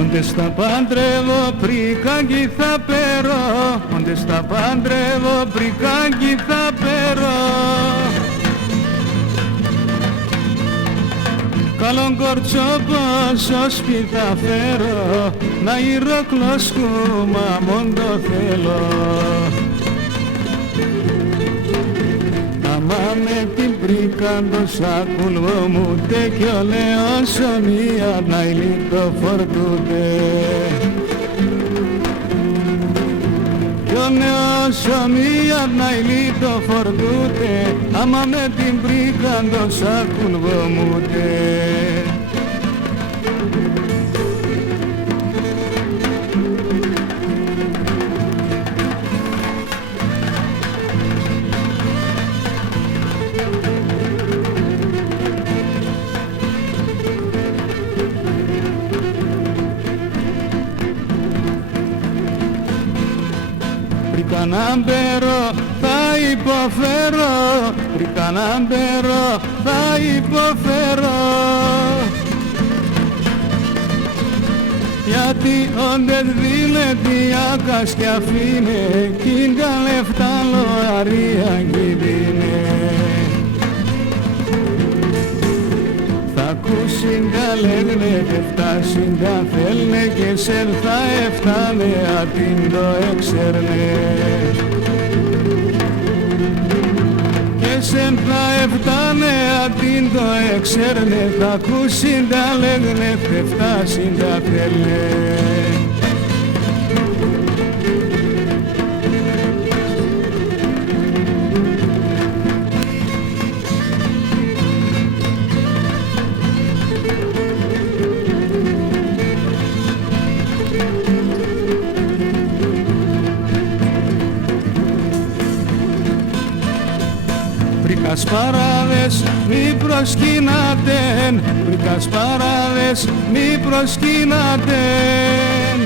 Όντες τα παντρεύω πρικάκι θα πέρω, όντες τα παντρεύω πρικάκι θα πέρω. Καλόν κορτσόπο στο σπίτι θα φέρω, να ηρωκλωσκούμα μόν το θέλω. Άμα με την πρίκαν το σάκουλβο μου τε κι ο Λεοσονία να ηλίτο φορτούτε. Κι ο Λεοσονία να ηλίτο φορτούτε, άμα με την πρίκαν το σάκουλβο μου τε. Βρήκα να μπέρω, θα υποφέρω, βρήκα να μπέρω, θα υποφέρω. Γιατί όντες δίλετη άκασκια φύνε, κι τα λεφτά λοαρία κινδύνε. Θα ακούσιν τα λέγνε και φτάσιν τα θέλνε και σεν θα έφτανε ατίν το έξερνε. Και σεν θα έφτανε ατίν το έξερνε, θα ακούσιν τα λέγνε και φτάσιν τα θέλνε. Βρήκα σπαράδες μη προσκυνάτεν, βρήκα σπαράδες μη προσκυνάτεν.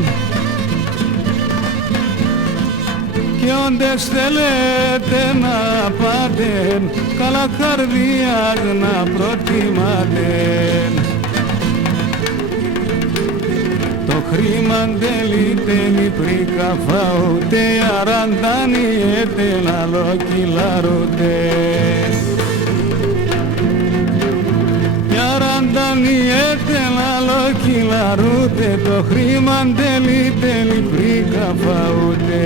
Κι όντες θέλετε να πάτε, καλά καρδία να προτιμάτε. Το χρήμαν τελείται μη πρίκα φαούτε, αραντάνιετε να λοκυλαρούτε. Αραντάνιετε να λοκυλαρούτε, το χρήμαν τελείται μη πρίκα φαούτε.